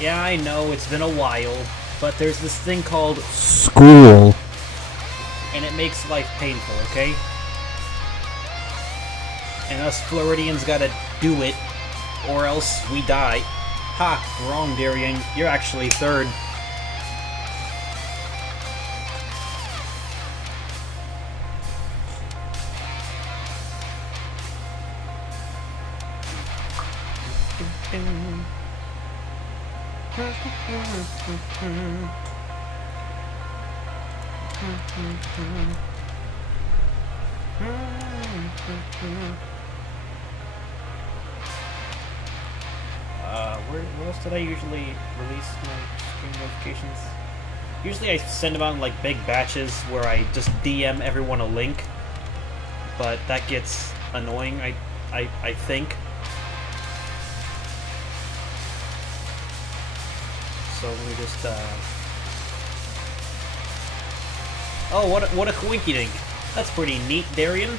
Yeah, I know, it's been a while, but there's this thing called school, and it makes life painful, okay? And us Floridians gotta do it, or else we die. Ha! Wrong, Darian. You're actually third. Where else did I usually release my stream notifications? Usually I send them out in like big batches where I just DM everyone a link, but that gets annoying, I think. So let me just, oh, what a coinky-dink. That's pretty neat, Darian.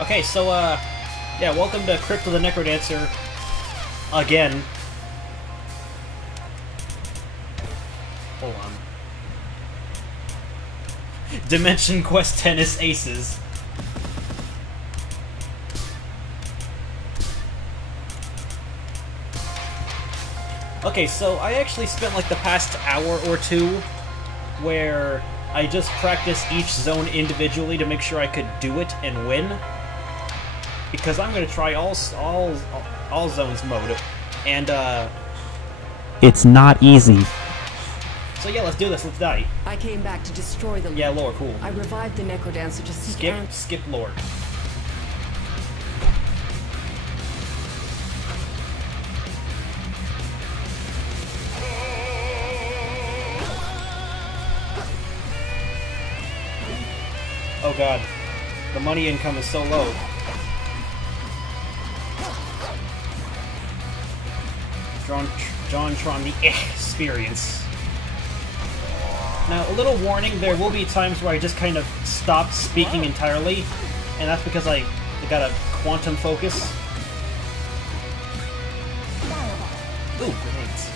Okay, so, yeah, welcome to Return of The Necrodancer, again. Hold on. Dimension Quest Tennis Aces. Okay, so I actually spent like the past hour or two where I just practiced each zone individually to make sure I could do it and win. Because I'm gonna try all zones mode, and it's not easy. So yeah, let's do this. Let's die. I came back to destroy the. Yeah, lore, cool. I revived the Necrodancer to seek. Skip lore. Oh god, the money income is so low. Jontron the experience. Now, a little warning, there will be times where I just kind of stop speaking entirely, and that's because I got a quantum focus. Ooh, grenades.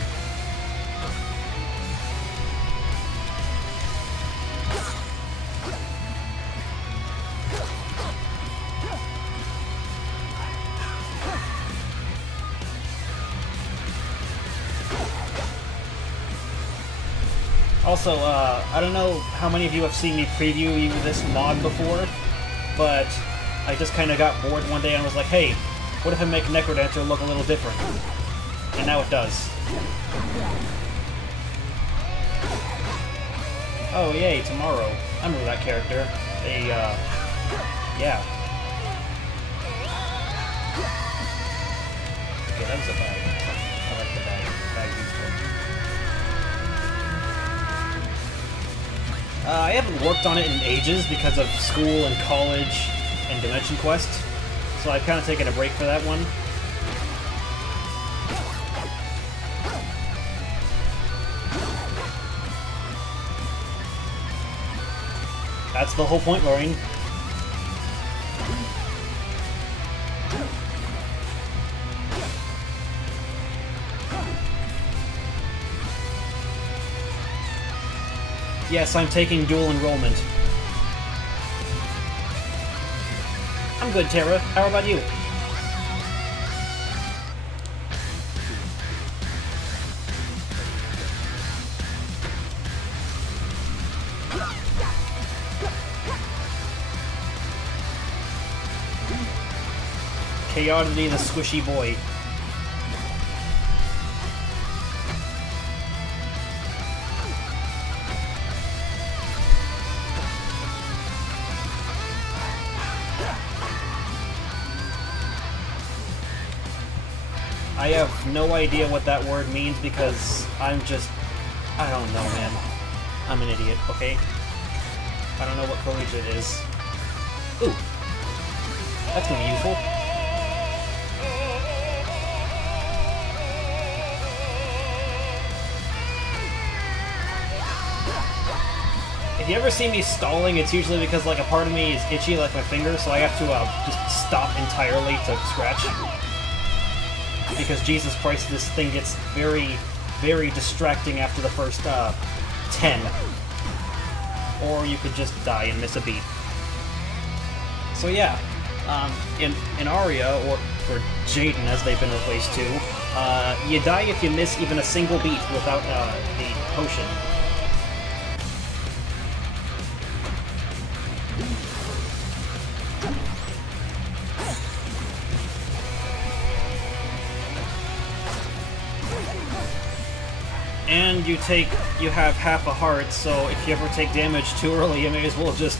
Also, I don't know how many of you have seen me preview this mod before, but I just kind of got bored one day and was like, hey, what if I make Necrodancer look a little different? And now it does. Oh, yay, tomorrow. I remember that character. Yeah. Okay, that was a bag. I like the bag useful. I haven't worked on it in ages because of school and college and Dimension Quest, so I've kind of taken a break for that one. That's the whole point, Lorraine. Yes, I'm taking dual enrollment. I'm good, Chara. How about you? Chaotity the squishy boy. I have no idea what that word means because I'm just... I don't know, man. I'm an idiot, okay? I don't know what collegiate is. Ooh. That's gonna be useful. If you ever see me stalling, it's usually because like a part of me is itchy, like my finger, so I have to just stop entirely to scratch. Because Jesus Christ, this thing gets very, very distracting after the first 10. Or you could just die and miss a beat. So yeah, in Aria, or Jaden as they've been replaced to, you die if you miss even a single beat without the potion. And you have half a heart, so if you ever take damage too early, you may as well just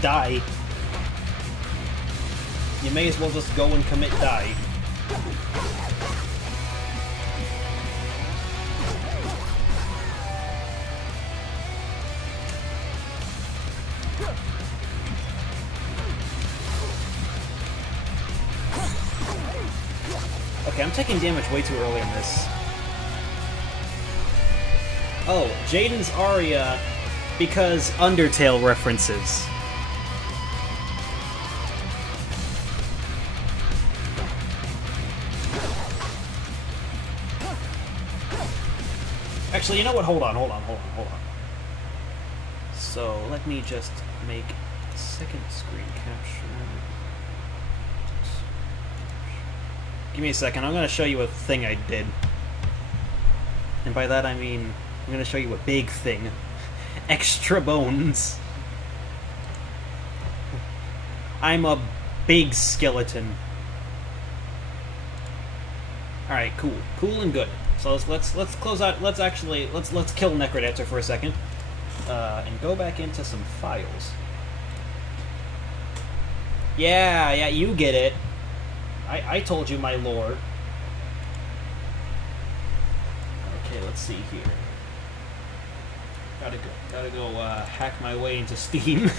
die. You may as well just go and commit die. Okay, I'm taking damage way too early on this. Oh, Jaden's Aria because Undertale references. Actually, you know what? Hold on. So, let me just make a second screen capture. Give me a second. I'm going to show you a thing I did. And by that I mean, I'm going to show you a big thing. Extra bones. I'm a big skeleton. Alright, cool. Cool and good. So let's close out. Let's kill Necrodancer for a second, and go back into some files. Yeah, you get it. I told you my lore. Okay, let's see here. Gotta go hack my way into Steam.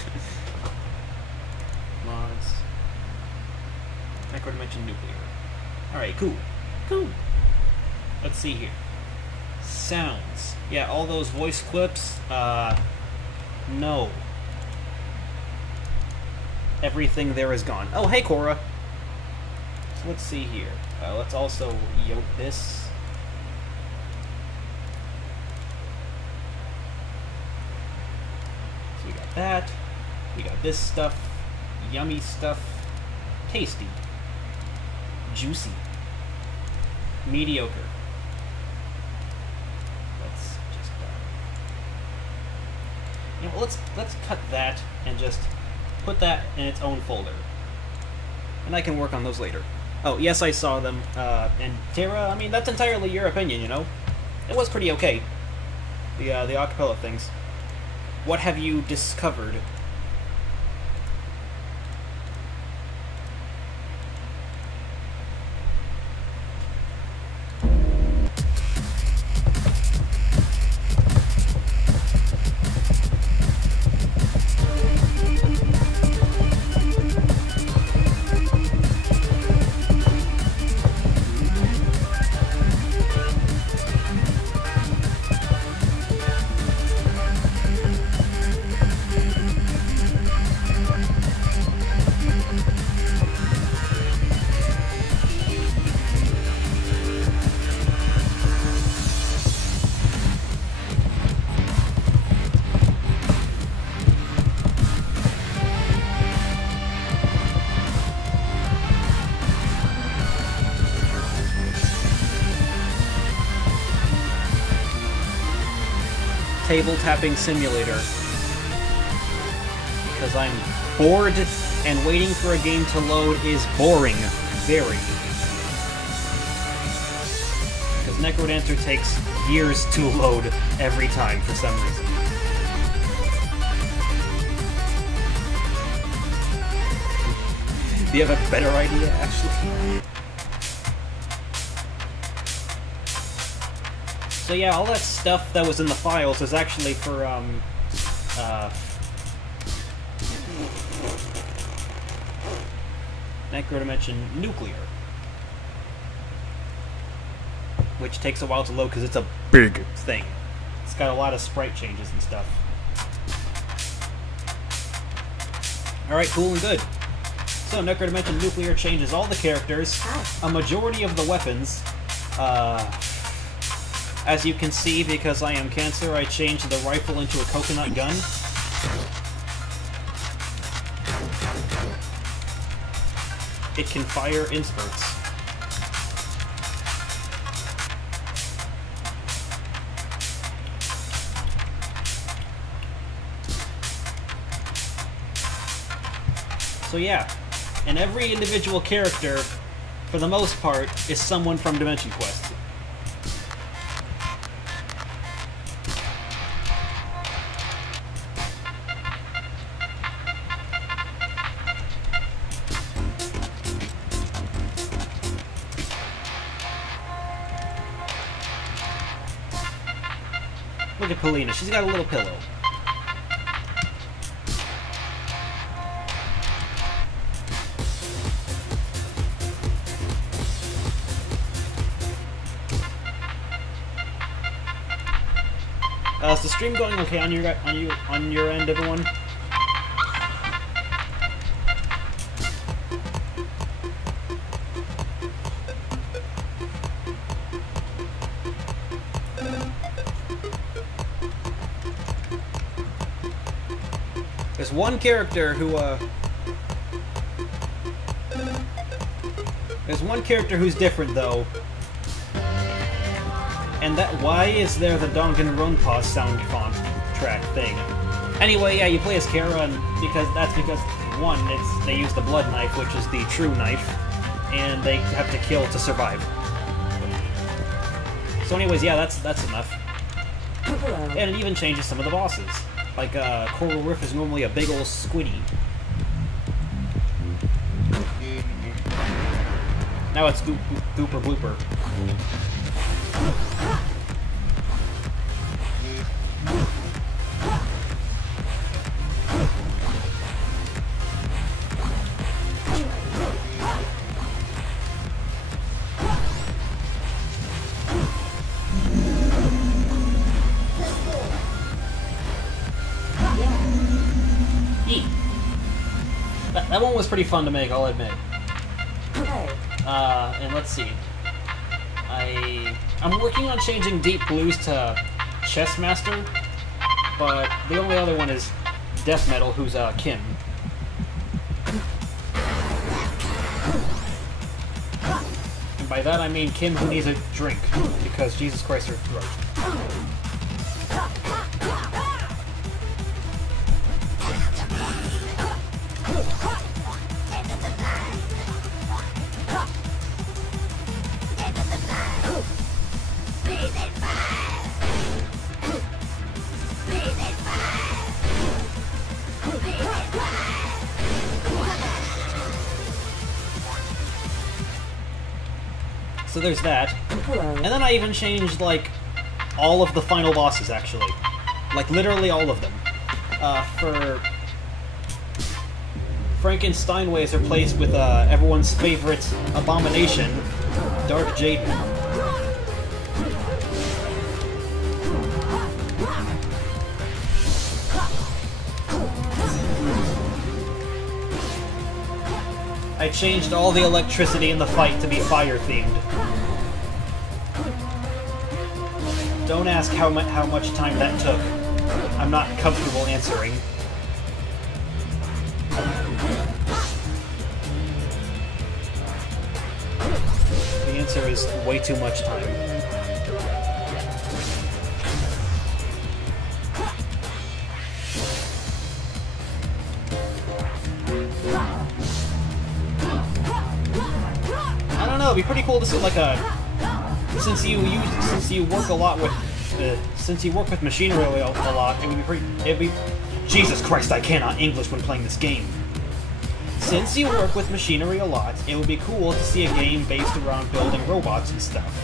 Mods. Necrodimension nuclear. Alright, cool. Let's see here. Sounds. Yeah, all those voice clips, no. Everything there is gone. Oh, hey, Cora. So let's see here. Let's also yoke this. So we got that. We got this stuff. Yummy stuff. Tasty. Juicy. Mediocre. You know, let's cut that and just put that in its own folder, and I can work on those later. Oh, yes, I saw them. And Chara, I mean, that's entirely your opinion, you know. It was pretty okay. The acapella things. What have you discovered? Table tapping simulator. Because I'm bored and waiting for a game to load is boring. Very. Because Necrodancer takes years to load every time for some reason. Do you have a better idea, actually? So yeah, all that stuff that was in the files is actually for, Necrodimension Nuclear. Which takes a while to load because it's a big thing. It's got a lot of sprite changes and stuff. Alright, cool and good. So, Necromancer Nuclear changes all the characters, a majority of the weapons. As you can see, because I am Cancer, I changed the rifle into a coconut gun. It can fire in spurts. So yeah, and every individual character, for the most part, is someone from Dimension Quest. Look at Polina, she's got a little pillow. Is the stream going okay on your end, everyone? There's one character who there's one character who's different though. And that, why is there the Danganronpa sound font track thing? Anyway, yeah, you play as Chara, and because one, they use the blood knife, which is the true knife, and they have to kill to survive. So anyways, yeah, that's enough. And it even changes some of the bosses. Like, Coral Riff is normally a big ol' squiddy. Now it's Gooper Blooper. That one was pretty fun to make, I'll admit. And let's see. I'm working on changing Deep Blues to Chess Master, but the only other one is Death Metal, who's Kim. And by that I mean Kim who needs a drink, because Jesus Christ, her throat. So there's that. And then I even changed, like, all of the final bosses, actually. Like, literally all of them. For Frankenstein is replaced with everyone's favorite abomination, Dark Jade. I changed all the electricity in the fight to be fire-themed. Don't ask how much time that took. I'm not comfortable answering. The answer is way too much time. I don't know, it'd be pretty cool to see like a... Since you work a lot with... since you work with machinery a lot, it'd be Jesus Christ, I cannot English when playing this game. Since you work with machinery a lot, it would be cool to see a game based around building robots and stuff.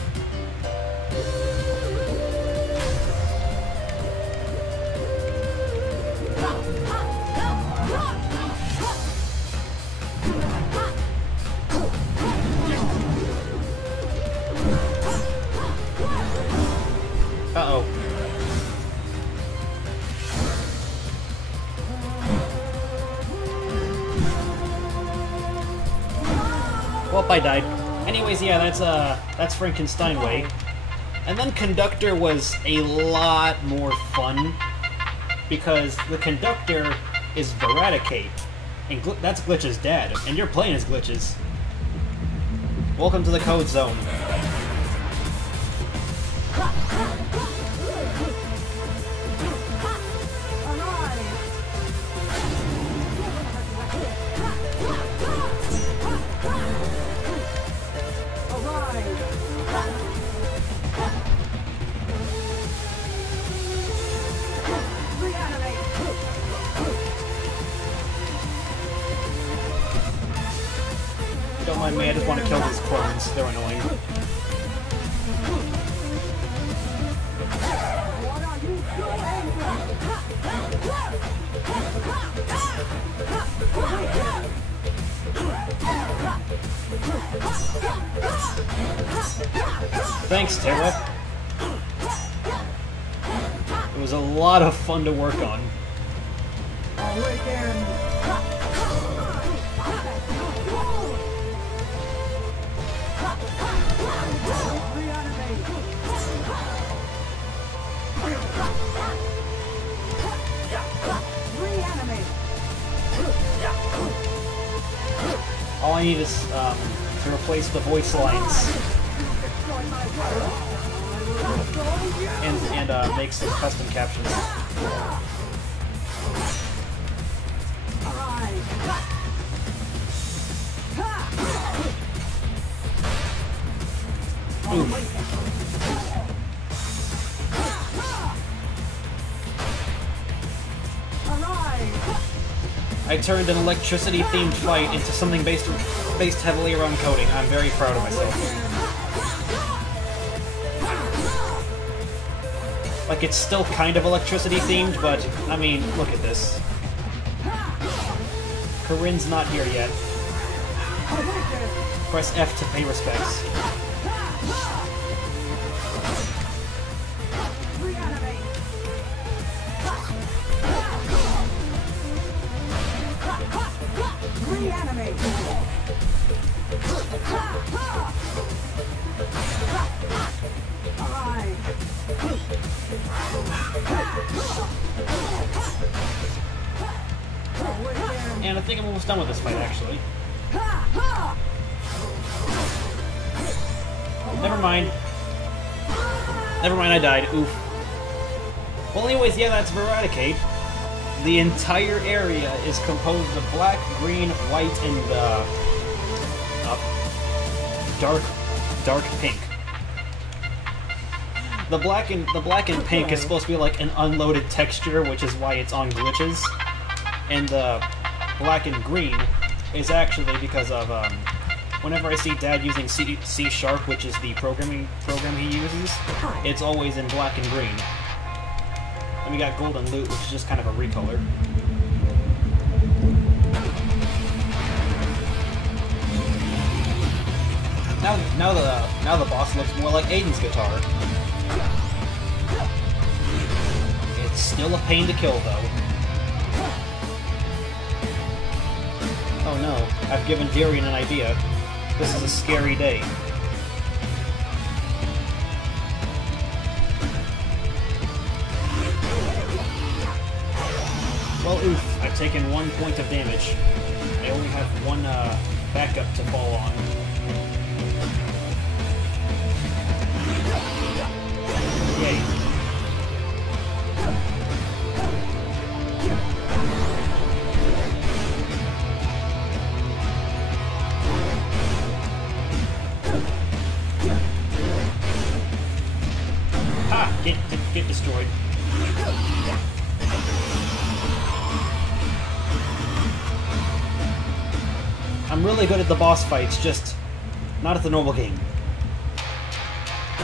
Uh-oh. Well, I died. Anyways, yeah, that's Frankenstein way. And then Conductor was a lot more fun, because the Conductor is Veradicate, and that's Glitch's dad, and you're playing as Glitches. Welcome to the Code Zone. Don't mind me, I just want to kill these clones. They're annoying. Thanks, Chara. It was a lot of fun to work on. All I need is to replace the voice lines and make some custom captions. Ooh. I turned an electricity-themed fight into something based heavily around coding. I'm very proud of myself. Like, it's still kind of electricity-themed, but, I mean, look at this. Corinne's not here yet. Press F to pay respects. And I think I'm almost done with this fight, actually. Never mind. Never mind, I died. Oof. Well, anyways, yeah, that's Veradicate. The entire area is composed of black, green, white, and dark pink. The black and pink is supposed to be like an unloaded texture, which is why it's on glitches. And the black and green is actually because of whenever I see Dad using C#, which is the program he uses, it's always in black and green. And we got golden loot, which is just kind of a recolor. Now the boss looks more like Aiden's guitar. It's still a pain to kill, though. Oh no, I've given Darian an idea. This is a scary day. Well, oof, I've taken 1 point of damage. I only have one backup to fall on. Yay. Ha! Get destroyed. I'm really good at the boss fights, just not at the normal game.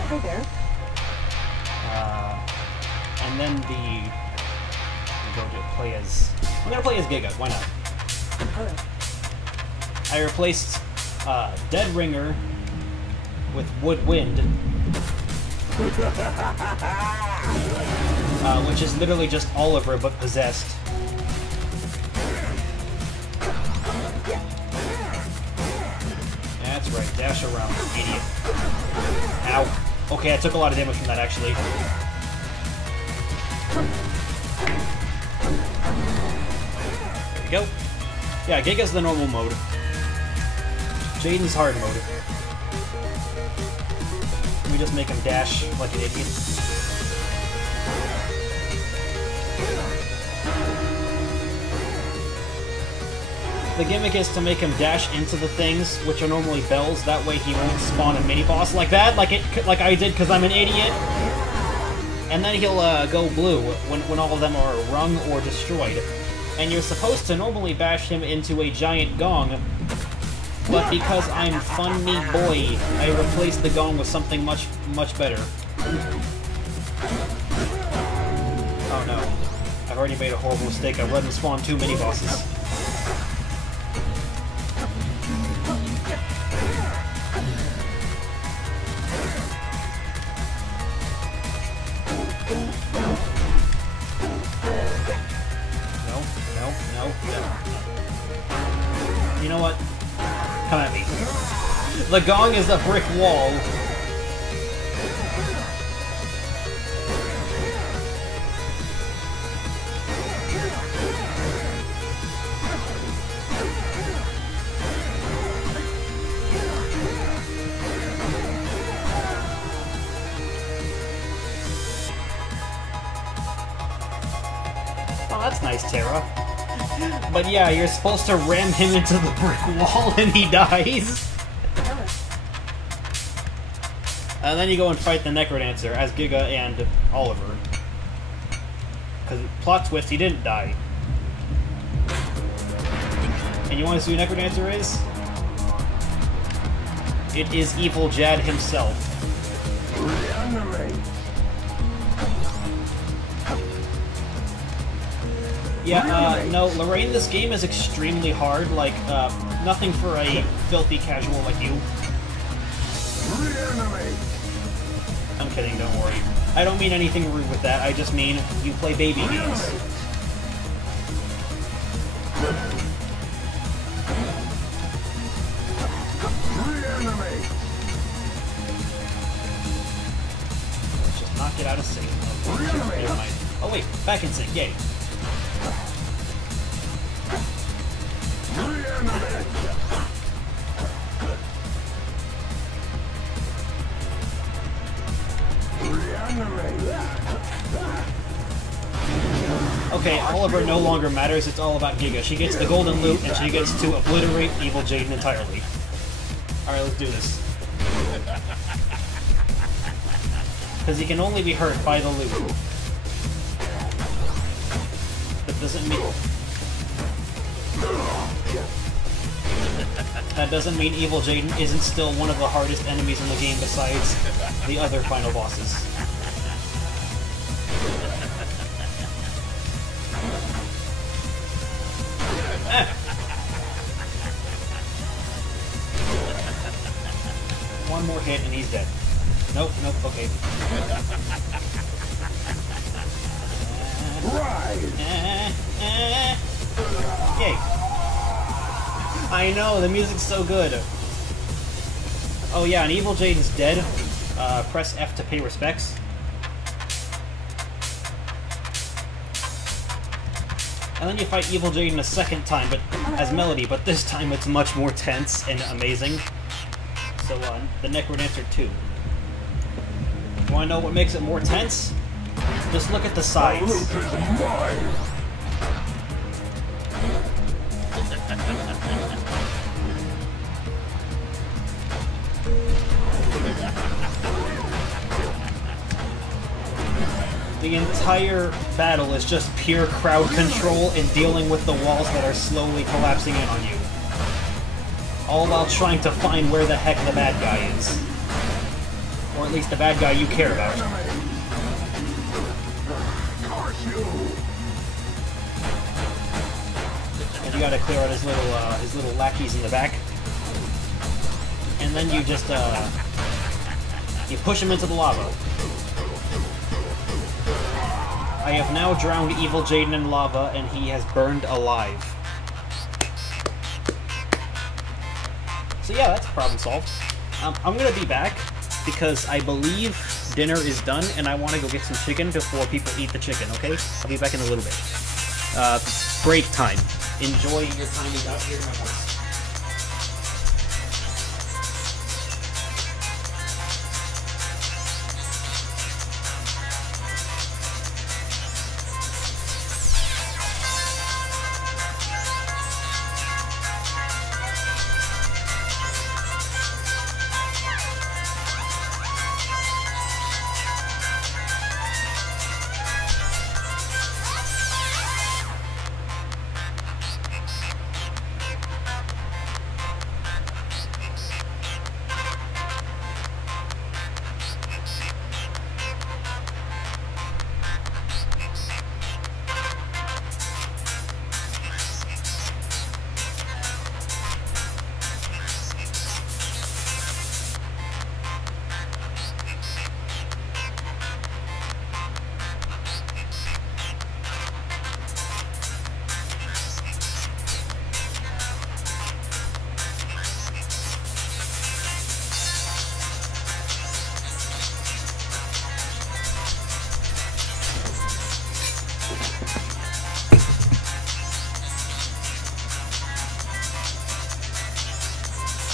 Hey there. And then I'm gonna play as Giga. Why not? Alright. I replaced Dead Ringer with Woodwind, which is literally just Oliver but possessed. That's Right, dash around, idiot. Ow. Okay, I took a lot of damage from that, actually. There we go. Yeah, Giga's the normal mode. Jaden's hard mode. Let me just make him dash like an idiot. The gimmick is to make him dash into the things, which are normally bells. That way he won't spawn a mini-boss like that, like I did because I'm an idiot. And then he'll go blue when all of them are rung or destroyed. And you're supposed to normally bash him into a giant gong, but because I'm fun me boy, I replaced the gong with something much better. Oh no. I've already made a horrible mistake. I let him spawn 2 mini-bosses. You know what? Come at me. The gong is a brick wall. Oh, that's nice, Chara. But yeah, you're supposed to ram him into the brick wall and he dies. And then you go and fight the Necrodancer as Giga and Oliver. Because plot twist, he didn't die. And you want to see who Necrodancer is? It is evil Jade himself. Yeah, no, Lorraine, this game is extremely hard, like, nothing for a filthy casual like you. I'm kidding, don't worry. I don't mean anything rude with that, I just mean you play baby games. Let's just knock it out of sync. Oh wait, back in sync, yay. Okay, Oliver no longer matters, it's all about Giga. She gets the golden loot, and she gets to obliterate evil Jaden entirely. Alright, let's do this. Because he can only be hurt by the loot. That doesn't mean evil Jaden isn't still one of the hardest enemies in the game besides the other final bosses. One more hit and he's dead. Nope, nope, okay. Yay. I know, the music's so good. Oh yeah, and evil Jaden's dead. Press F to pay respects. And then you fight evil Jaden a second time, but as Melody, but this time it's much more tense and amazing. So, the Necrodancer 2. You wanna know what makes it more tense? Just look at the sides. The entire battle is just pure crowd control and dealing with the walls that are slowly collapsing in on you. All while trying to find where the heck the bad guy is. Or at least the bad guy you care about. And you gotta clear out his little lackeys in the back. And then you just, you push him into the lava. I have now drowned evil Jaden in lava, and he has burned alive. So yeah, that's problem solved. I'm gonna be back because I believe dinner is done and I want to go get some chicken before people eat the chicken, okay? I'll be back in a little bit. Break time. Enjoy your time without hearing my voice.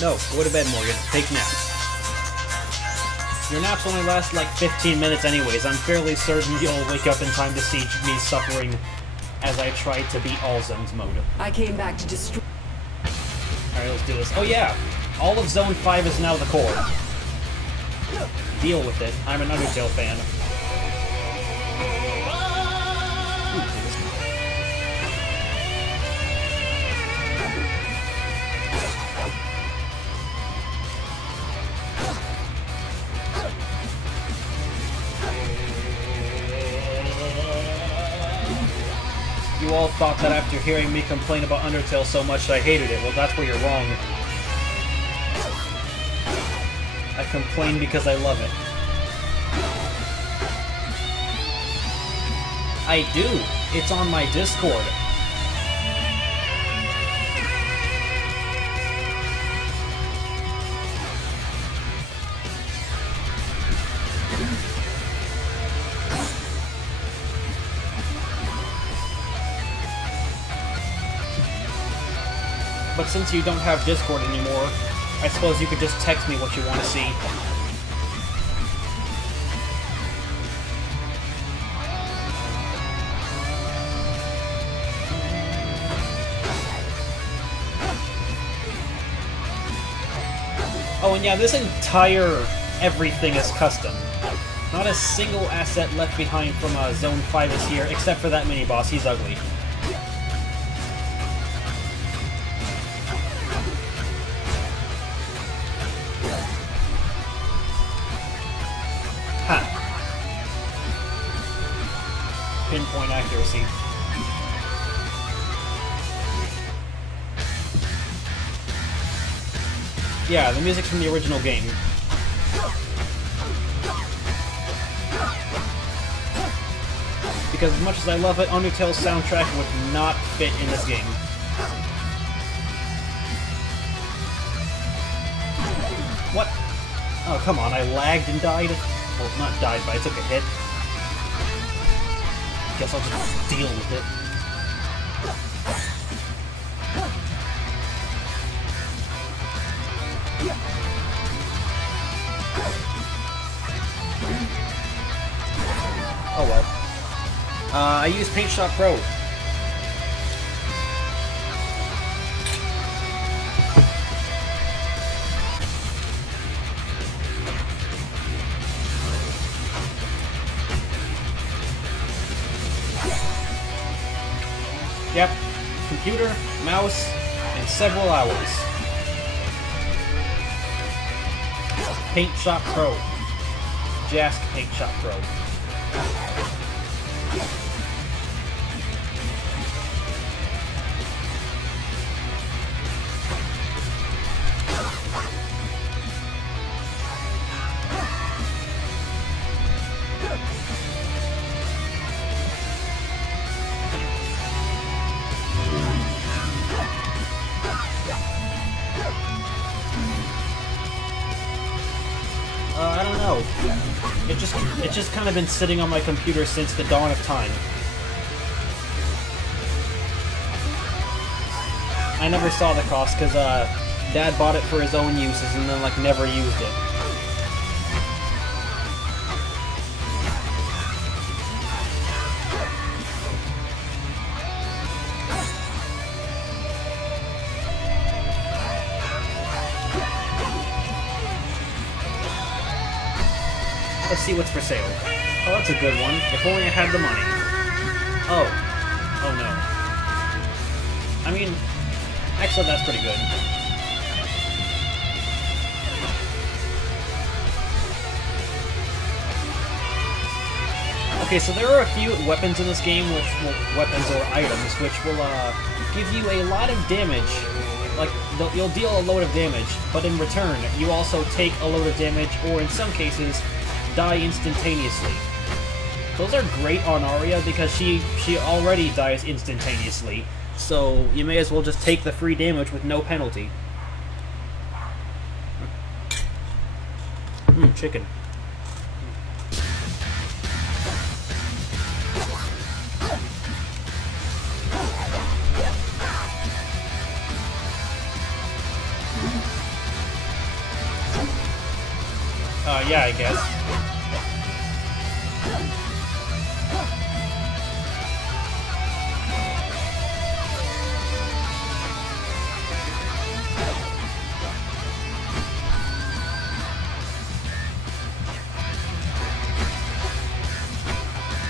No, go to bed, Morgan. Take naps. Your naps only last like 15 minutes anyways. I'm fairly certain you'll wake up in time to see me suffering as I try to beat all zones mode. I came back to destroy... Alright, let's do this. Oh yeah! All of Zone 5 is now the core. Deal with it. I'm an Undertale fan. You all thought that after hearing me complain about Undertale so much I hated it. Well, that's where you're wrong. I complain because I love it. I do. It's on my Discord. But since you don't have Discord anymore, I suppose you could just text me what you want to see. Oh, and yeah, this entire everything is custom. Not a single asset left behind from Zone 5 is here, except for that mini-boss. He's ugly. Pinpoint accuracy. Yeah, the music's from the original game. Because as much as I love it, Undertale's soundtrack would not fit in this game. What? Oh, come on, I lagged and died? Well, not died, but I took a hit. Guess I'll just deal with it. Oh well. I use Paint Shop Pro. Yep, computer, mouse, in several hours. Paint Shop Pro. Jask Paint Shop Pro. just kind of been sitting on my computer since the dawn of time. I never saw the cost because Dad bought it for his own uses and then like never used it. Let's see what's for sale. Oh, that's a good one. If only I had the money. Oh. Oh no. I mean, actually that's pretty good. Okay, so there are a few weapons in this game, weapons or items, which will give you a lot of damage. Like, you'll deal a load of damage, but in return, you also take a load of damage, or in some cases, die instantaneously. Those are great on Arya because she already dies instantaneously, so you may as well just take the free damage with no penalty. Chicken. Yeah, I guess.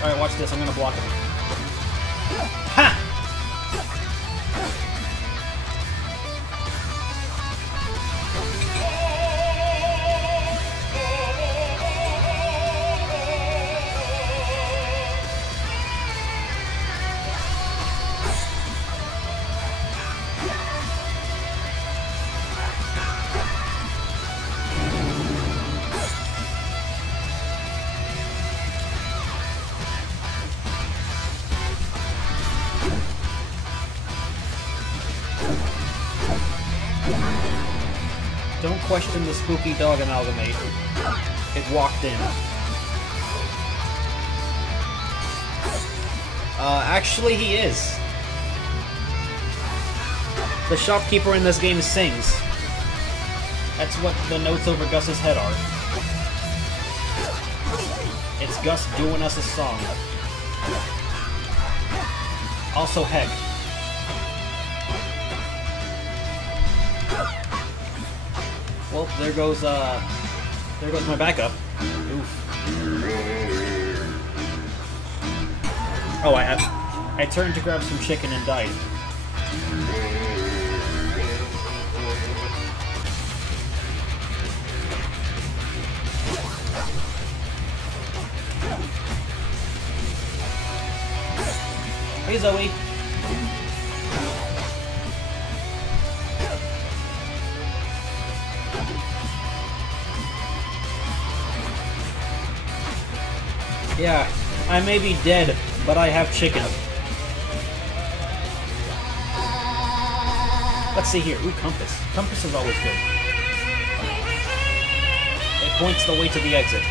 Alright, watch this. I'm gonna block him. Ha! Don't question the spooky dog amalgamate. It walked in. Actually he is. The shopkeeper in this game sings. That's what the notes over Gus's head are. It's Gus doing us a song. Also heck. Well, there goes my backup. Oof. Oh, I turned to grab some chicken and died. Hey, Zoe. Yeah, I may be dead, but I have chicken. Let's see here. Ooh, compass. Compass is always good. It points the way to the exit.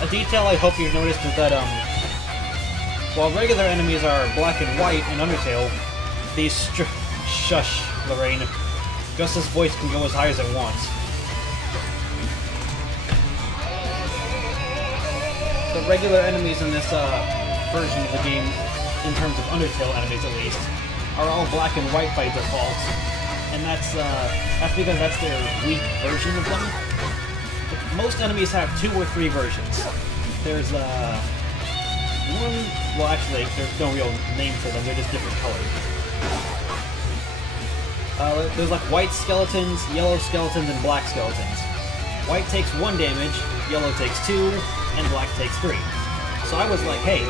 A detail I hope you've noticed is that, while regular enemies are black and white in Undertale, these shush, Lorraine. Gus's voice can go as high as it wants. The regular enemies in this, version of the game, in terms of Undertale enemies at least, are all black and white by default. And that's because that's their weak version of them. Most enemies have 2 or 3 versions. There's, one... Well, actually, there's no real name for them, they're just different colors. There's like white skeletons, yellow skeletons, and black skeletons. White takes 1 damage, yellow takes 2, and black takes 3. So I was like, hey,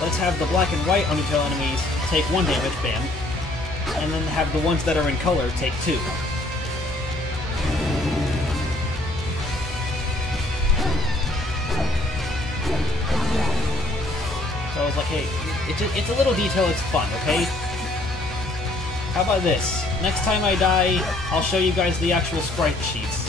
let's have the black and white Undertale enemies take 1 damage, bam, and then have the ones that are in color take 2. was like, hey, it's a little detail, it's fun, okay? How about this? Next time I die, I'll show you guys the actual sprite sheets.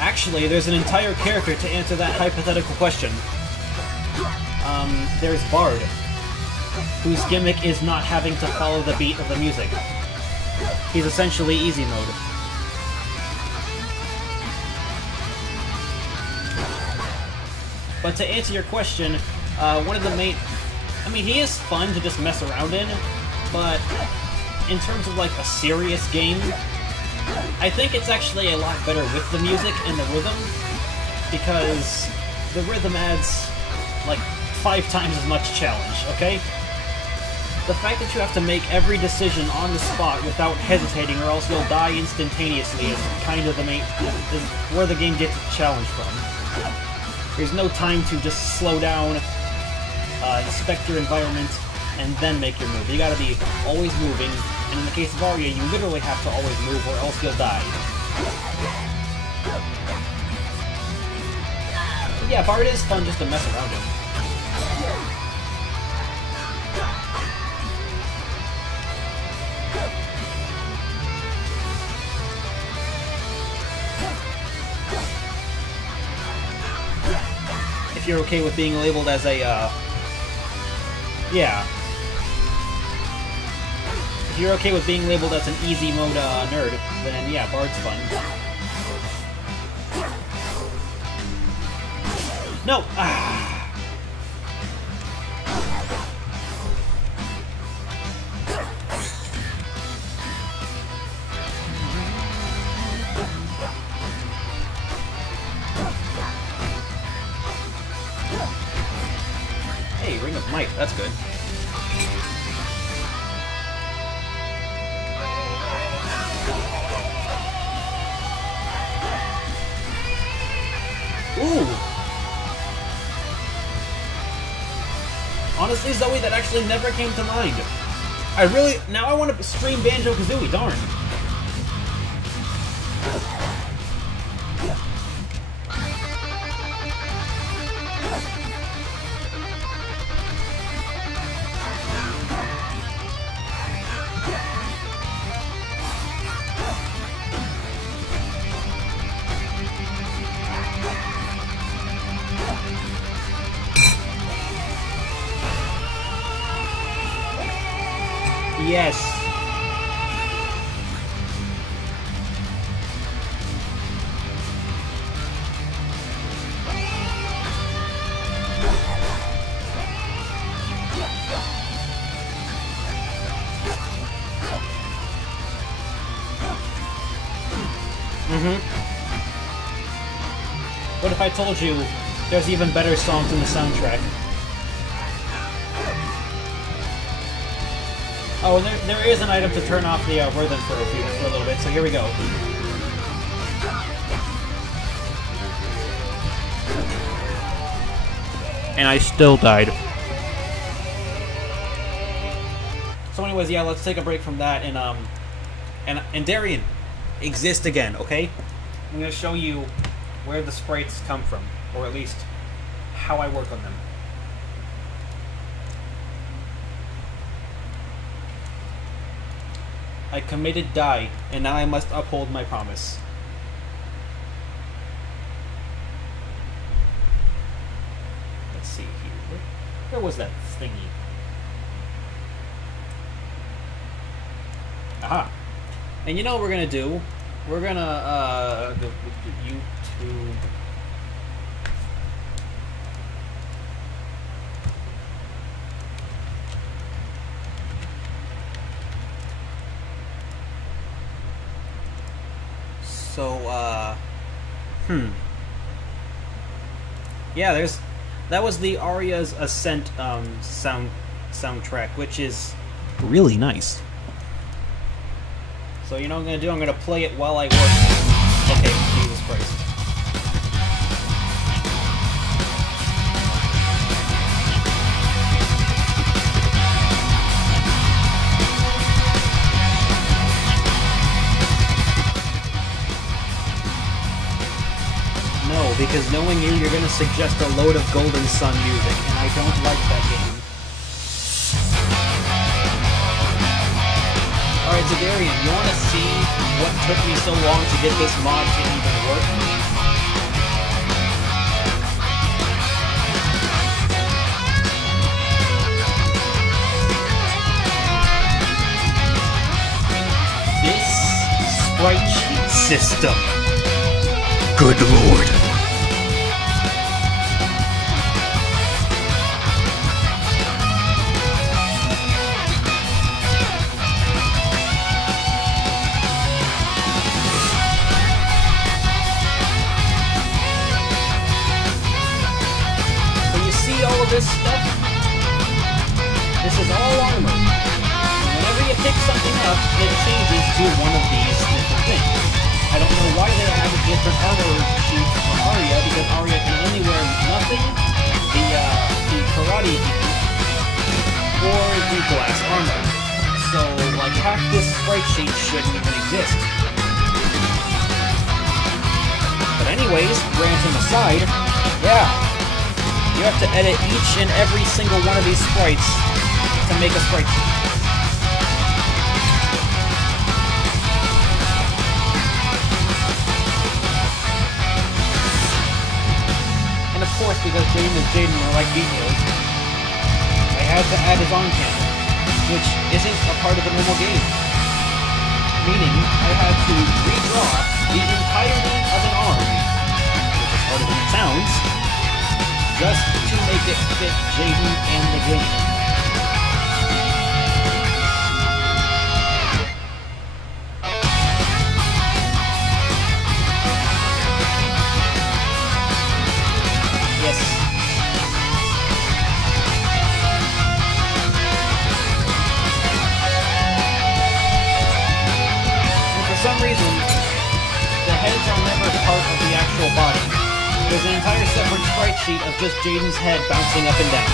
Actually, there's an entire character to answer that hypothetical question. There's Bard, whose gimmick is not having to follow the beat of the music. He's essentially easy mode. But to answer your question, one of the main... I mean, he is fun to just mess around in, but in terms of, like, a serious game, I think it's actually a lot better with the music and the rhythm, because the rhythm adds, like, 5 times as much challenge, okay? The fact that you have to make every decision on the spot without hesitating or else you'll die instantaneously is kind of the main... is where the game gets its challenge from. There's no time to just slow down, inspect your environment, and then make your move. You gotta be always moving, and in the case of Arya, you literally have to always move or else you'll die. But yeah, Bard is fun just to mess around in. If you're okay with being labeled as a, yeah. If you're okay with being labeled as an easy mode nerd, then yeah, Bard's fun. No! Ah. Hey, Ring of Might, that's good. Ooh! Honestly, Zoe, that actually never came to mind. Now I want to stream Banjo-Kazooie, darn. Yes. What if I told you there's even better songs in the soundtrack? Oh, and there is an item to turn off the rhythm for a little bit, so here we go. And I still died. So anyways, yeah, let's take a break from that and Darian, exist again, okay? I'm gonna show you where the sprites come from, or at least how I work on them. I committed die, and now I must uphold my promise. Let's see here. Where was that thingy? Aha! And you know what we're gonna do? We're gonna, go to YouTube. So, yeah, that was the Arya's Ascent, soundtrack, which is really nice. So, you know what I'm gonna do? I'm gonna play it while I work. Okay, Jesus Christ. because knowing you, you're gonna suggest a load of Golden Sun music, and I don't like that game. Alright, Zagarian, you wanna see what took me so long to get this mod to even work? This sprite sheet system. Good lord. This stuff, this is all armor, and whenever you pick something up, it changes to one of these different things. I don't know why they have a different armor sheet for Arya, because Arya can only wear nothing, the karate gi, or the glass armor. So, like, half this sprite sheet shouldn't even exist. But anyways, ranting aside, yeah. You have to edit each and every single one of these sprites to make a sprite sheet. And of course, because Jade and Jaden are like details, I had to add his arm cannon, which isn't a part of the normal game. Meaning, I had to redraw the entirety of an arm, which is harder than it sounds, just to make it fit Jaden and the game. Yes. And for some reason, the heads are never part of the actual body. There's an entire separate sprite sheet of just Jaden's head bouncing up and down.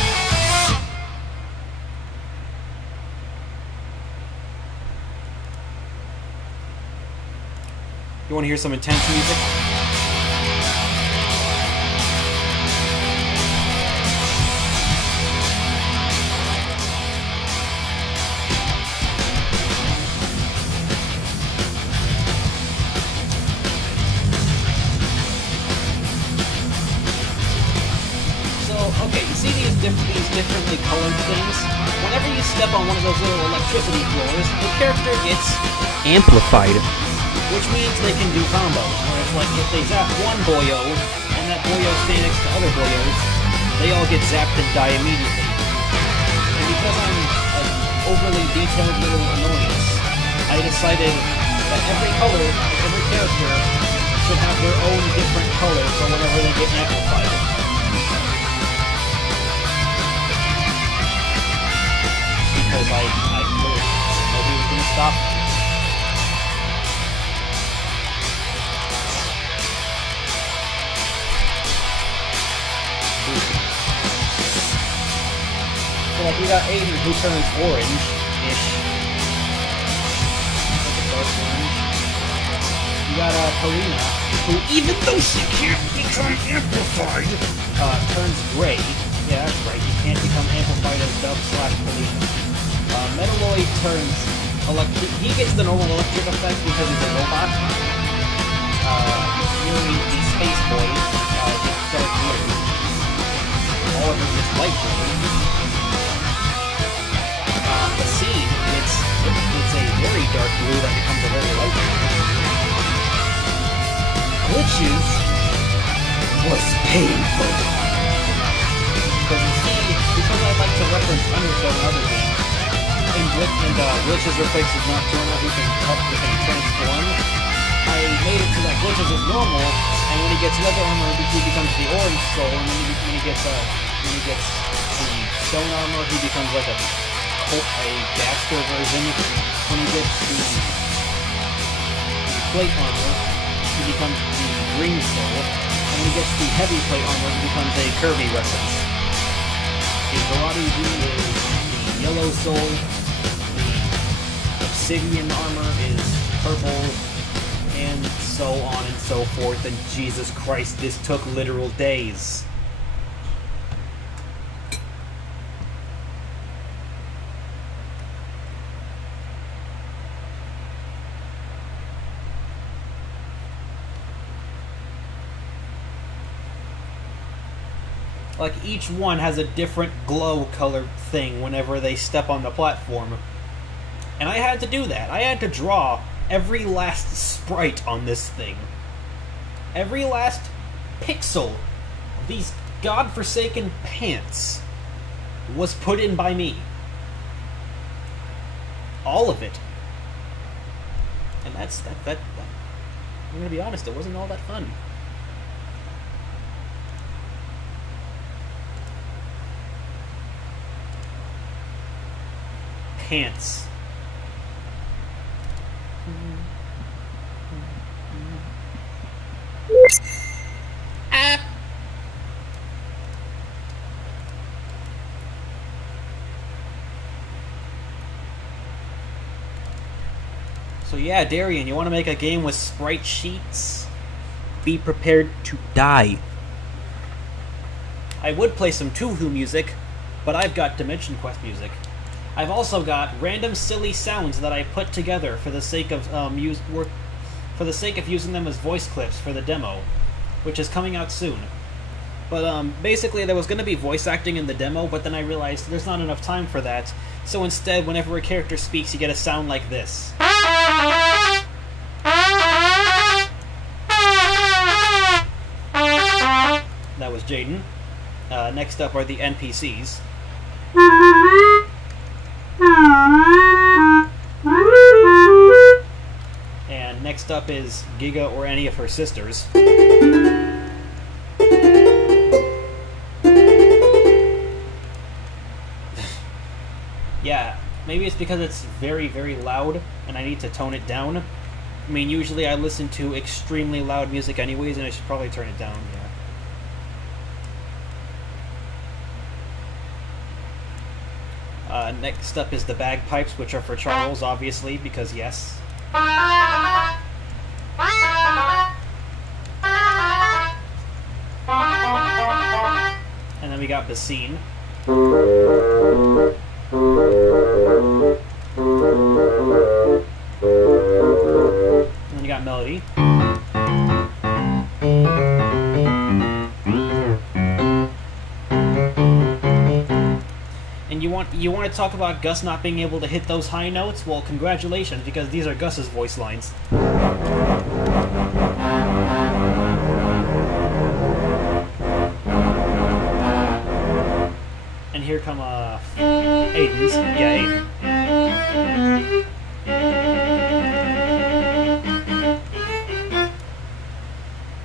You want to hear some intense music? Okay, you see these differently colored things? Whenever you step on one of those little electricity floors, the character gets amplified, which means they can do combos, where it's like if they zap one boyo, and that boyo stands next to other boyos, they all get zapped and die immediately. And because I'm an overly detailed little annoyance, I decided that every color, every character, should have their own different color for whenever they get amplified. Because I knew nobody was gonna stop me. So like we got Aiden who turns orange-ish. Like a dark orange. You got Karina, who even though she can't become amplified, turns gray. Yeah, that's right, you can't become amplified as Dove/Polina. Metaloid turns electric. He gets the normal electric effect because he's a robot. Yuri, the space boy, gets dark blue. All of them gets light blue. The Seed, it's a very dark blue that becomes a very light blue. Glitches was painful. Because I like to reference Undertale and other games, and Glitches replaces Nocturna who can transform, I made it so that Glitches is normal, and when he gets leather armor, he becomes the orange soul, and when he gets the stone armor, he becomes like a Gaster version. When he gets the plate armor, he becomes the green soul, and when he gets the heavy plate armor, he becomes a Kirby reference. The Karate Gi is the yellow soul, the obsidian armor is purple, and so on and so forth, and Jesus Christ, this took literal days. Like, each one has a different glow color thing whenever they step on the platform. And I had to do that. I had to draw every last sprite on this thing. Every last pixel of these godforsaken pants was put in by me. All of it. And that's that. I'm gonna be honest, it wasn't all that fun. Pants. So yeah, Darian, you want to make a game with sprite sheets? Be prepared to die. I would play some Tuhu music, but I've got Dimension Quest music. I've also got random silly sounds that I put together for the sake of using them as voice clips for the demo, which is coming out soon. But basically, there was going to be voice acting in the demo, but then I realized there's not enough time for that. So instead, whenever a character speaks, you get a sound like this. That was Jaden. Next up are the NPCs. And next up is Giga or any of her sisters. Yeah, maybe it's because it's very, very loud and I need to tone it down. I mean, usually I listen to extremely loud music anyways, and I should probably turn it down, yeah. Next up is the bagpipes, which are for Charles, obviously, because yes. And then we got Basine. And then you got Melody. And you want to talk about Gus not being able to hit those high notes? Well, congratulations, because these are Gus's voice lines. And here come Aiden's. Yeah, Aiden.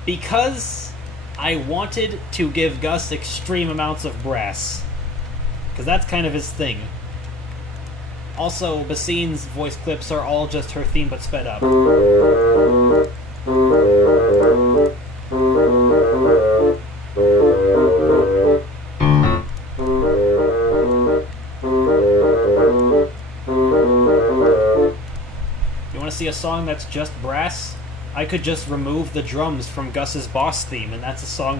Because I wanted to give Gus extreme amounts of brass. Because that's kind of his thing. Also, Basine's voice clips are all just her theme but sped up. You want to see a song that's just brass? I could just remove the drums from Gus's boss theme, and that's a song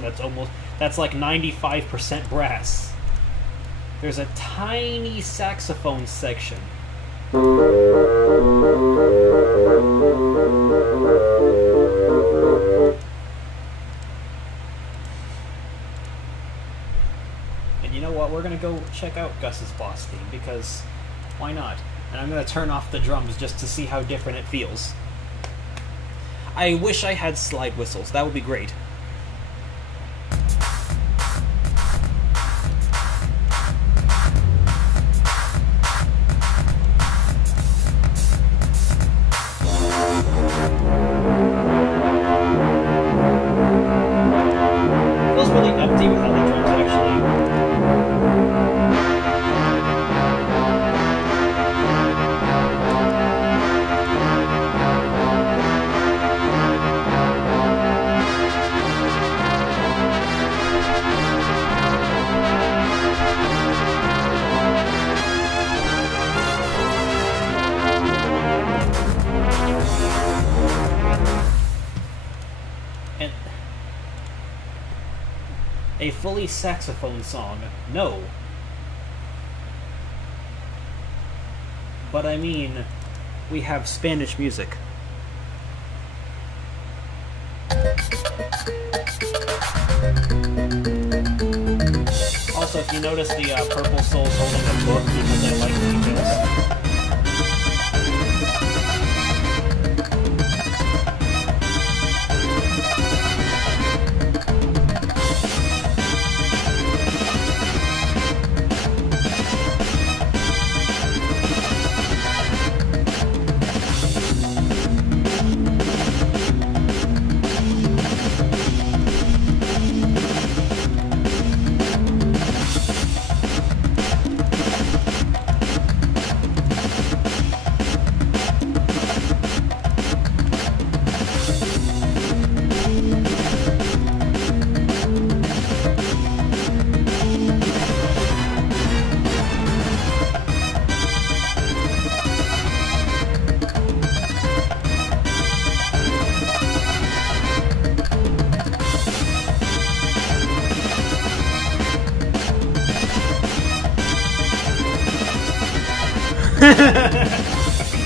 that's like 95% brass. There's a tiny saxophone section. And you know what? We're gonna go check out Gus's boss theme, because why not? And I'm gonna turn off the drums just to see how different it feels. I wish I had slide whistles. That would be great. Feels really empty without the drums, actually. a fully saxophone song. No. But I mean, we have Spanish music. Also, if you notice, the purple soul's holding a book because I like details.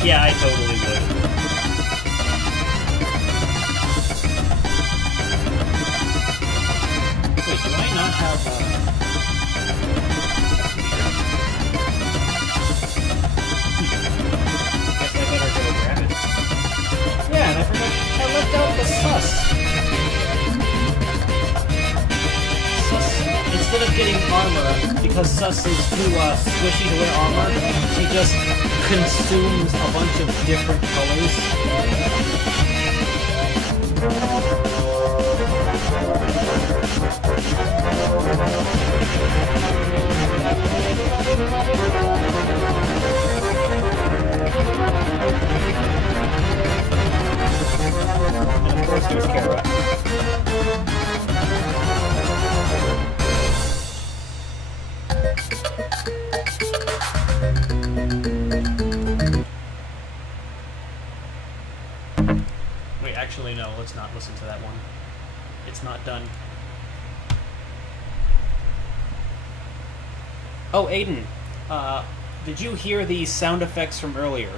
Yeah, I totally would. Wait, do I not have Guess I better go grab it. Yeah, and I forgot I left out the sus. Sus, instead of getting armor, because sus is too squishy to wear armor, she just consumes a bunch of different colors. And of course there's Chara. Actually, no, let's not listen to that one. It's not done. Oh, Aiden, did you hear the sound effects from earlier?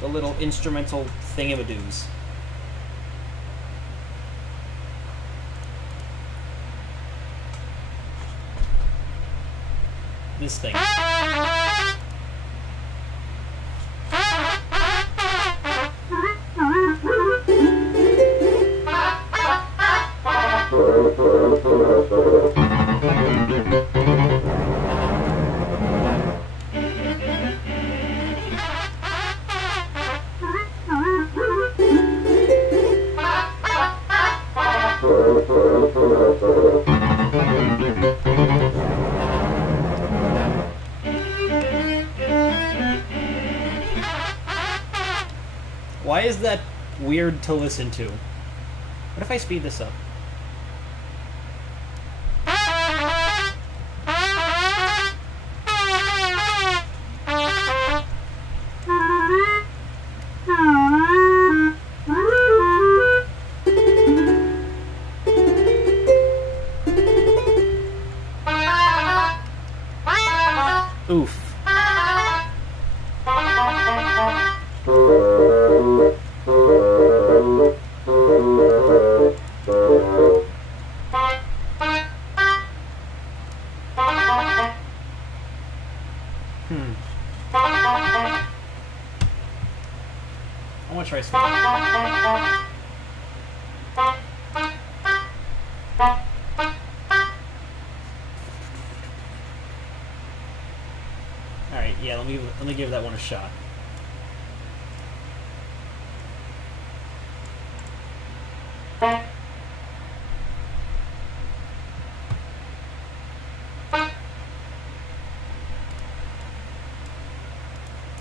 The little instrumental thingamadoos. This thing. Why is that weird to listen to? What if I speed this up? Oof. I want to try something. Alright, yeah, let me give that one a shot.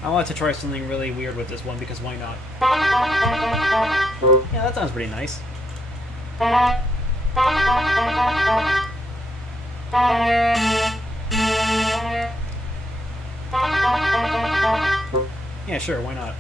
I wanted to try something really weird with this one because why not? Yeah, that sounds pretty nice. Yeah, sure, why not?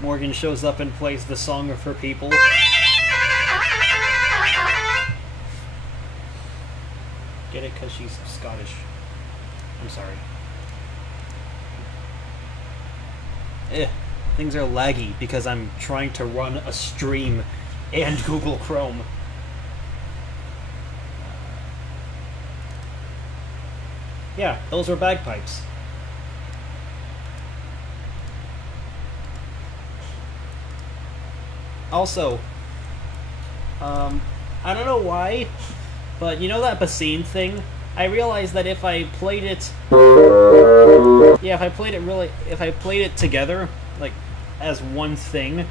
Morgan shows up and plays the song of her people. Get it? Because she's Scottish. I'm sorry. Things are laggy because I'm trying to run a stream and Google Chrome. Yeah, those were bagpipes. Also, I don't know why, but you know that bassoon thing? I realized that if I played it... Yeah, if I played it together, like, as one thing,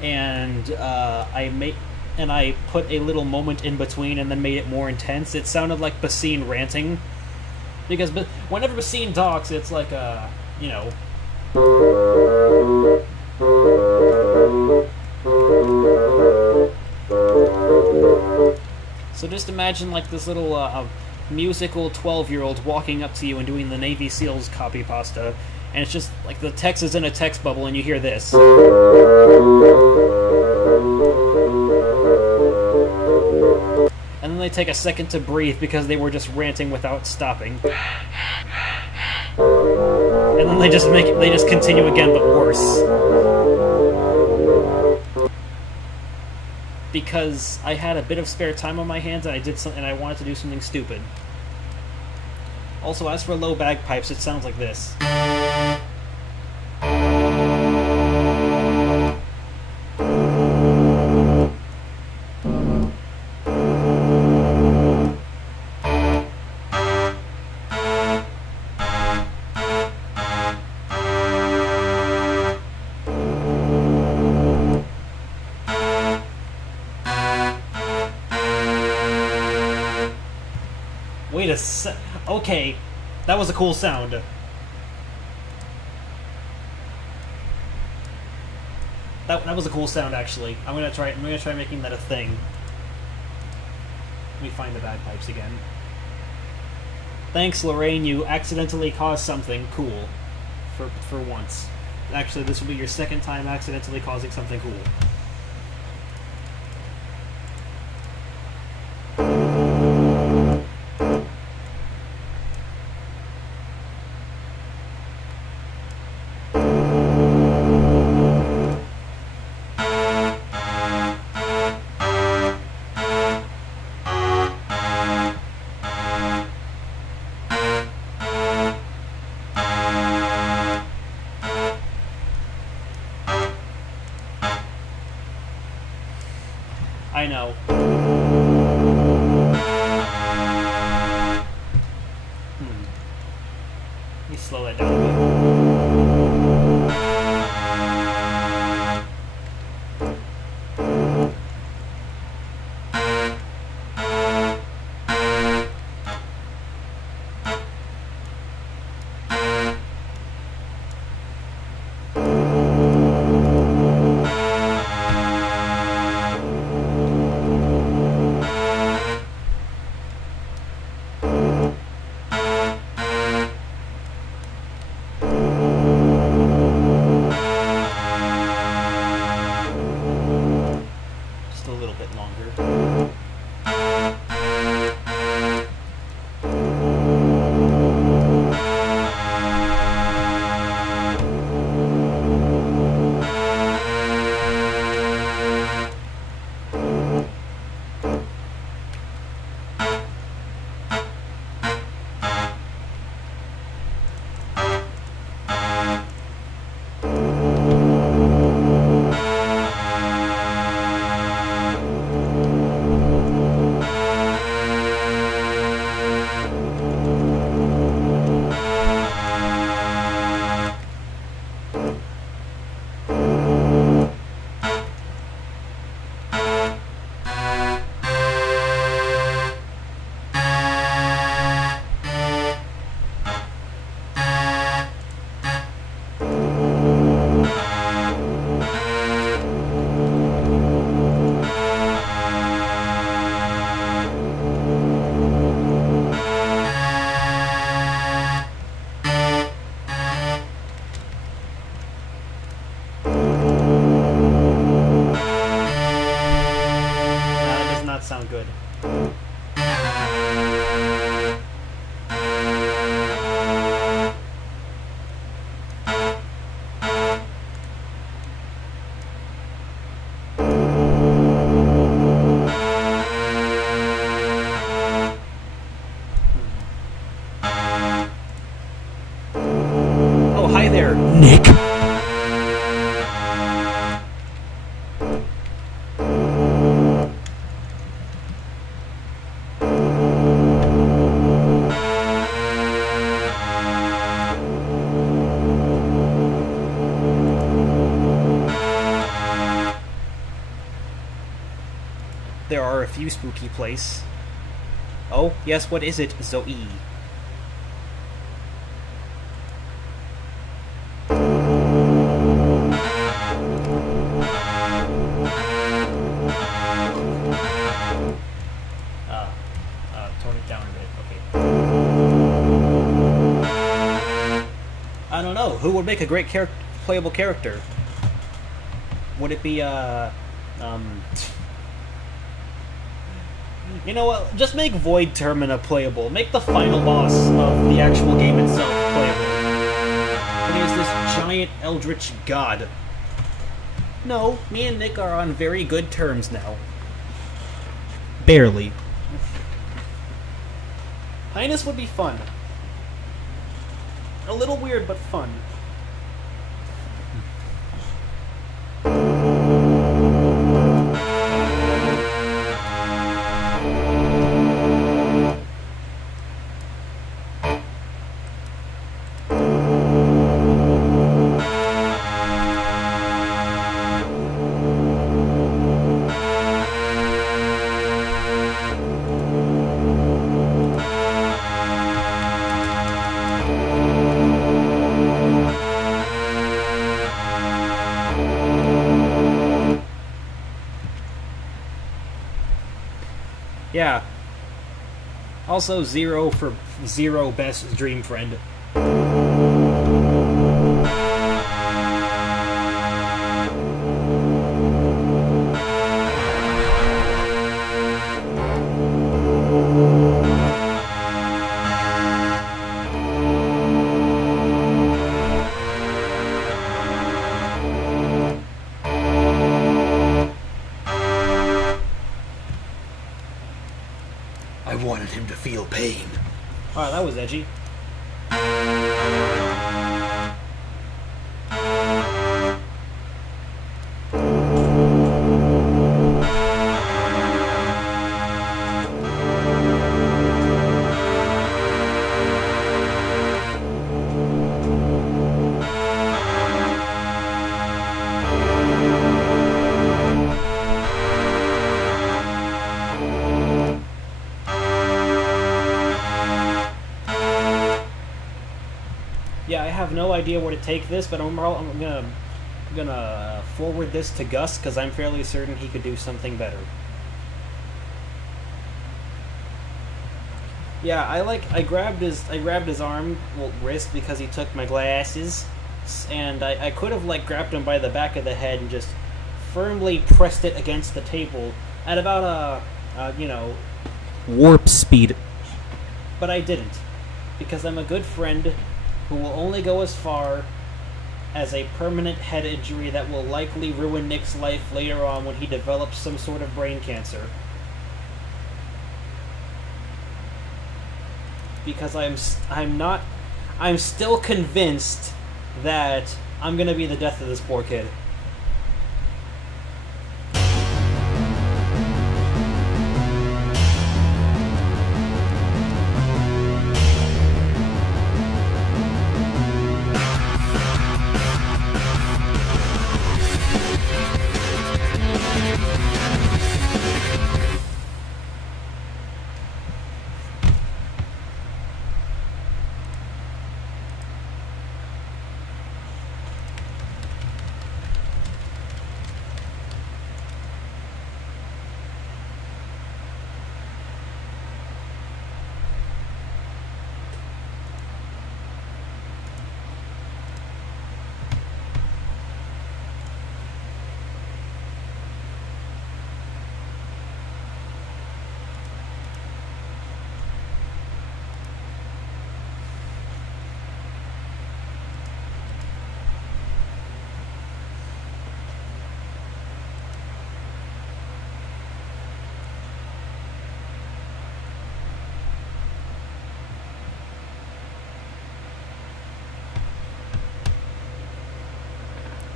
and I put a little moment in between and then made it more intense, it sounded like Basine ranting. Because whenever Basine talks, it's like a, you know... So just imagine like this little musical 12-year-old walking up to you and doing the Navy SEALs copy pasta, and it's just like the text is in a text bubble and you hear this. And then they take a second to breathe because they were just ranting without stopping. And then they just continue again, but worse. Because I had a bit of spare time on my hands and I wanted to do something stupid. Also, as for low bagpipes, it sounds like this. Okay, that was a cool sound. That was a cool sound, actually. I'm gonna try making that a thing. Let me find the bagpipes again. Thanks, Lorraine. You accidentally caused something cool. For once. Actually, this will be your second time accidentally causing something cool. I know. Let me slow that down a there are a few spooky places. Oh, yes, what is it, Zoe? Tone it down a bit, okay. I don't know, who would make a great playable character? Would it be, you know what, just make Void Termina playable. Make the final boss of the actual game itself playable. It is this giant eldritch god. No, me and Nick are on very good terms now. Barely. Highness would be fun. A little weird, but fun. Yeah. Also 0 for 0 best dream friend. I wanted him to feel pain. Alright, that was edgy. Yeah, I have no idea where to take this, but I'm gonna forward this to Gus because I'm fairly certain he could do something better. Yeah, I grabbed his arm, well, wrist, because he took my glasses, and I could have grabbed him by the back of the head and just firmly pressed it against the table at about warp speed. But I didn't, because I'm a good friend who will only go as far as a permanent head injury that will likely ruin Nick's life later on when he develops some sort of brain cancer. Because I'm still convinced that I'm gonna be the death of this poor kid.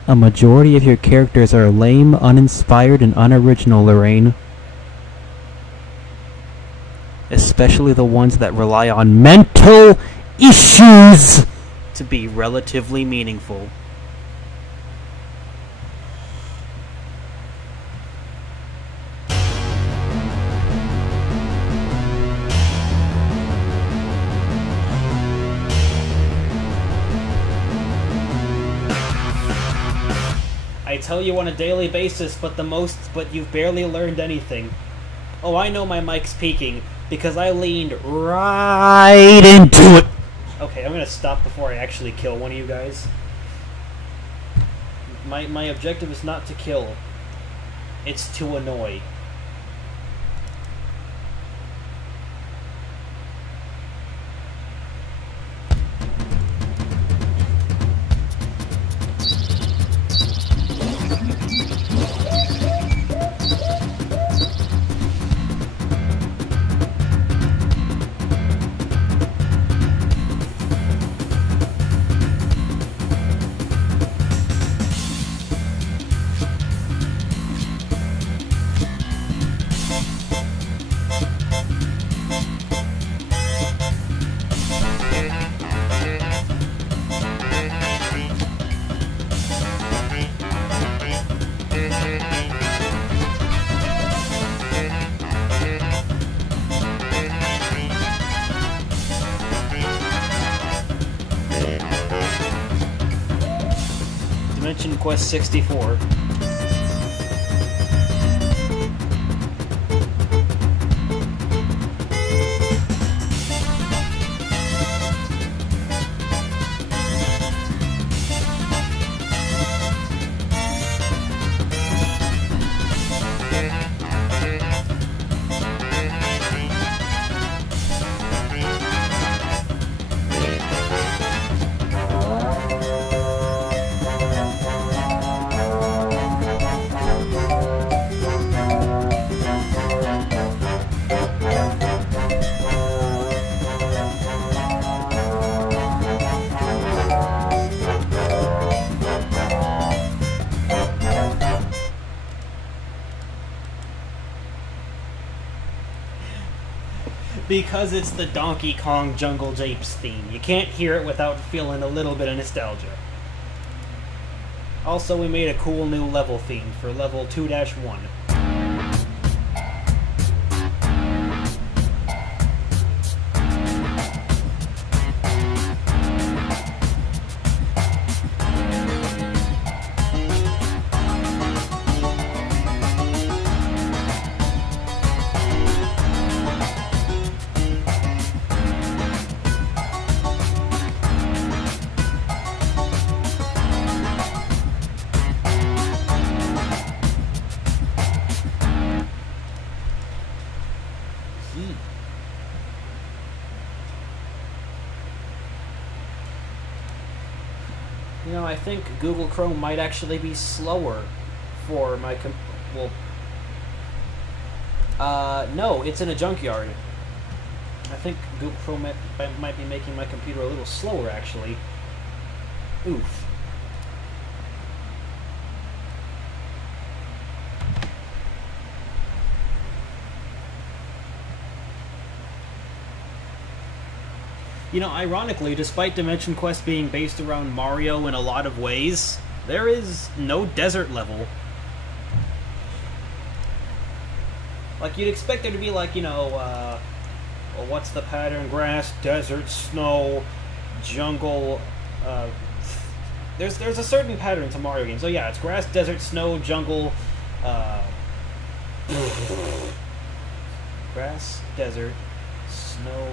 A majority of your characters are lame, uninspired, and unoriginal, Lorraine. Especially the ones that rely on mental issues to be relatively meaningful. tell you on a daily basis, but you've barely learned anything. Oh, I know my mic's peaking, because I leaned right into it! Okay, I'm gonna stop before I actually kill one of you guys. My objective is not to kill. It's to annoy. Quest 64. Because it's the Donkey Kong Jungle Japes theme. You can't hear it without feeling a little bit of nostalgia. Also, we made a cool new level theme for level 2-1. You know, I think Google Chrome might actually be slower for my no, it's in a junkyard. I think Google Chrome might be making my computer a little slower, actually. Oof. You know, ironically, despite Dimension Quest being based around Mario in a lot of ways, there is no desert level. Like, you'd expect there to be, like, you know, well, what's the pattern? Grass, desert, snow, jungle, there's a certain pattern to Mario games. So yeah, it's grass, desert, snow, jungle, grass, desert, snow...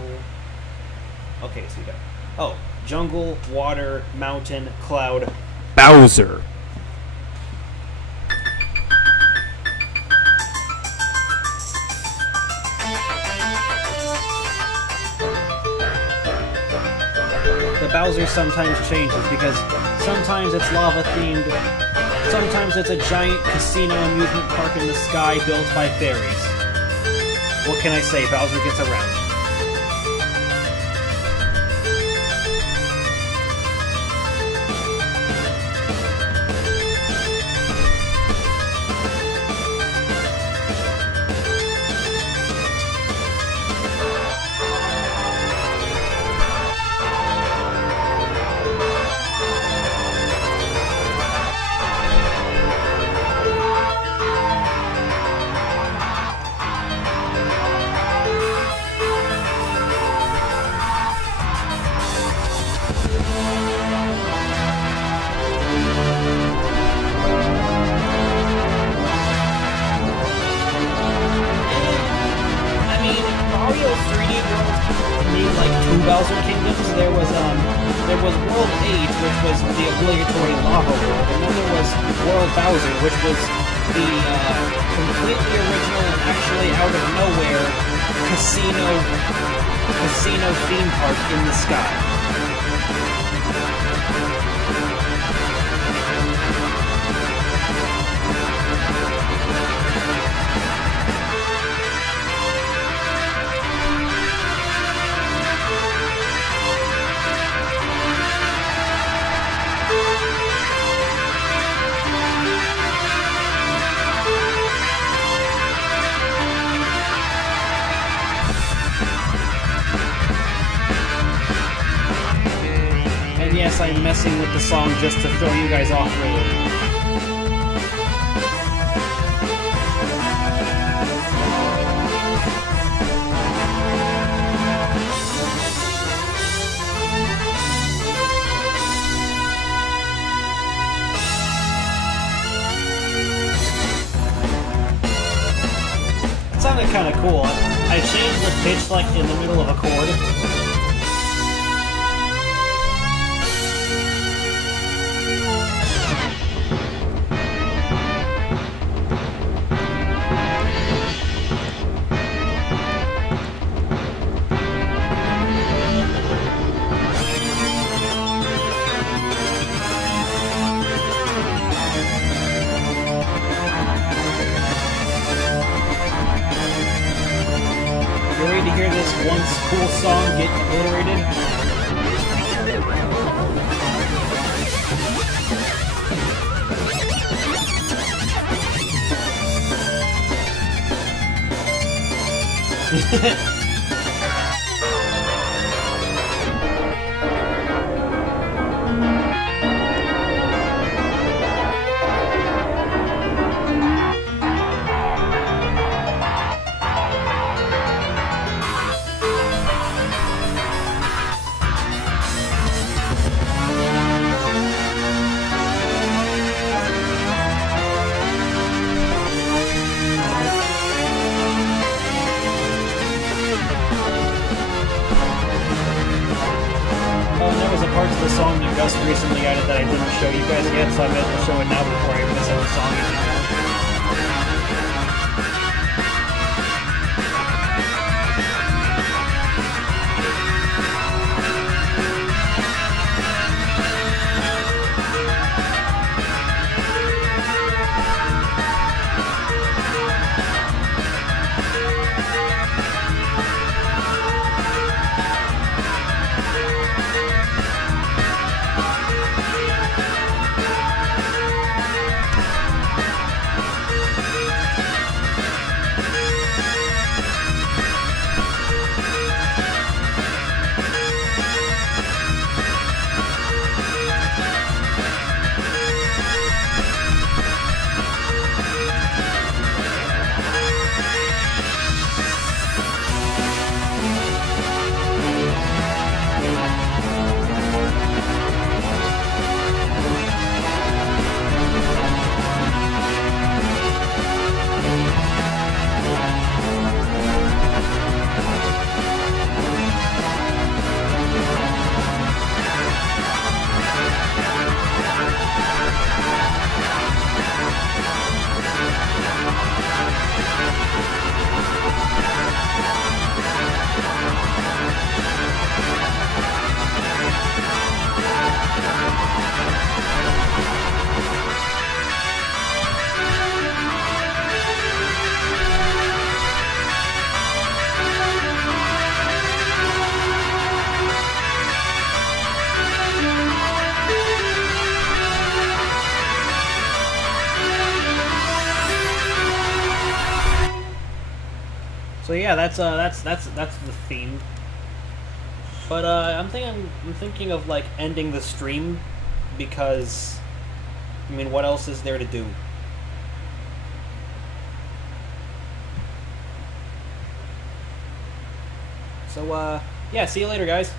Okay, so you got... Oh, jungle, water, mountain, cloud, Bowser. The Bowser sometimes changes because sometimes it's lava themed, sometimes it's a giant casino amusement park in the sky built by fairies. What can I say? Bowser gets around. Bowser Kingdoms, there was World 8, which was the obligatory lava world, and then there was World Bowser, which was the completely original and actually out of nowhere casino theme park in the sky. Yes, I'm messing with the song just to throw you guys off really. It sounded kind of cool. I changed the pitch like in the middle of a chord. To hear this once cool song get obliterated. The song that Gus recently added that I didn't show you guys yet, so I meant to show it now before I miss out the song again. So yeah, that's the theme. But I'm thinking of like ending the stream because I mean, what else is there to do? So yeah, see you later, guys.